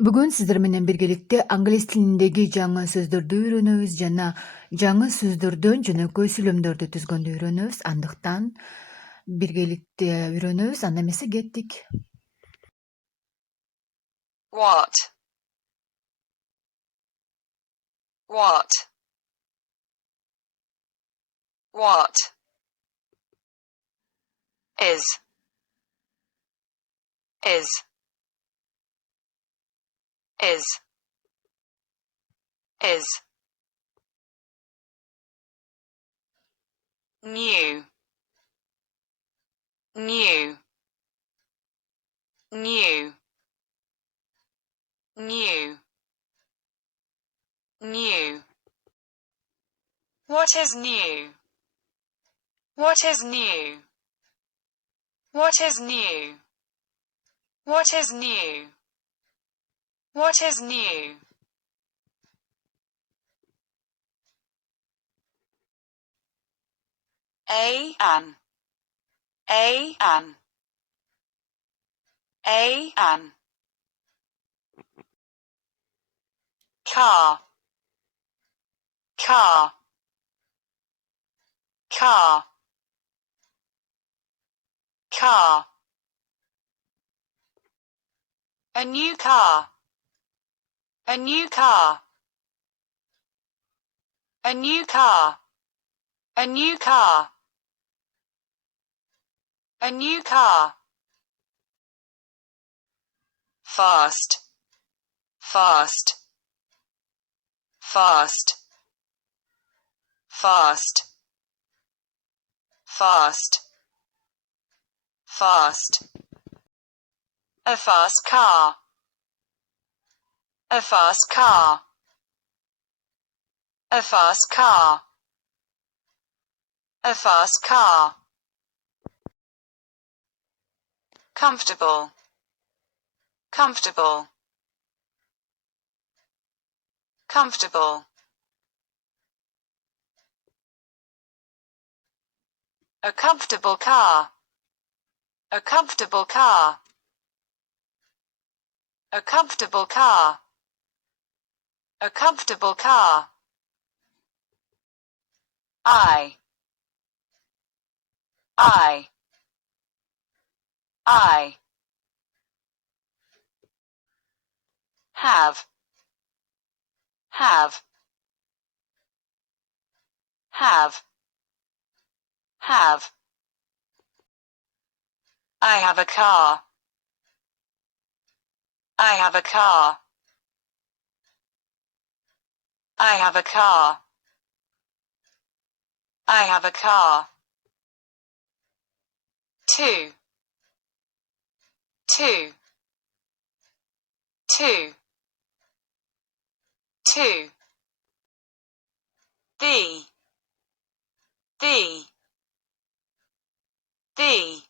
Бүгүн сиздер менен биргеликте англис тилиндеги жаңы сөздөрдү үйрөнөбүз жана жаңы сөздөрдөн жөнөкөй сүйлөмдөрдү түзгөндү үйрөнөбүз. Андыктан биргеликте үйрөнөбүз. Анда эмесе кеттик. What? What? What? Is. Is. Is. Is. New. New. New. New. New. What is new? What is new? What is new? What is new? What is new? An. An. An. Car. Car. Car. Car. A new car. A new car. A new car. A new car. A new car. Fast. Fast. Fast. Fast. Fast. Fast. A fast car. A fast car. A fast car. A fast car. Comfortable. Comfortable. Comfortable. A comfortable car. A comfortable car. A comfortable car. A comfortable car. I have have I have a car. I have a car. I have a car. I have a car. Two. Two. Two. Two. The. The. The.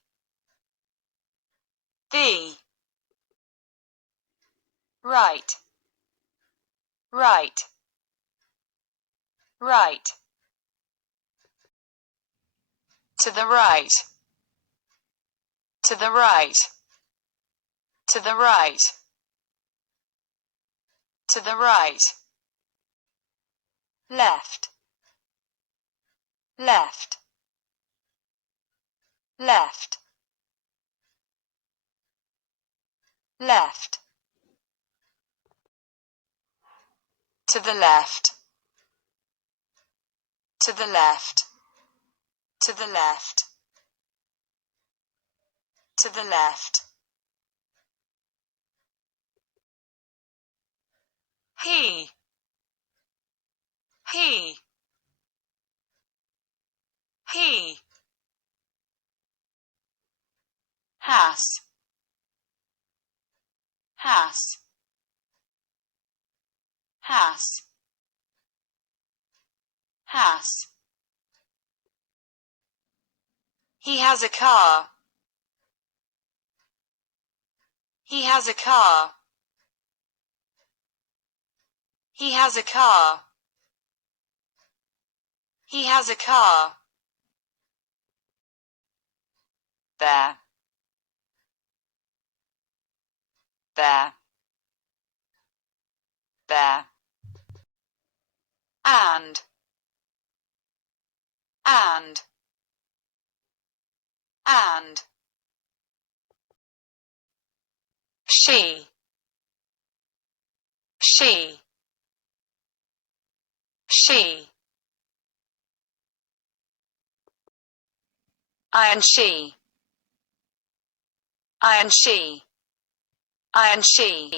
The. Right. Right. Right. To the right. To the right. To the right. To the right. Left. Left. Left. Left. To the left. To the left. To the left. To the left. He. He. He. Has. Has. Has. Has. He has a car. He has a car. He has a car. He has a car. There. There. there. And. And. And. She. She. She. I and she. I and she. I and she.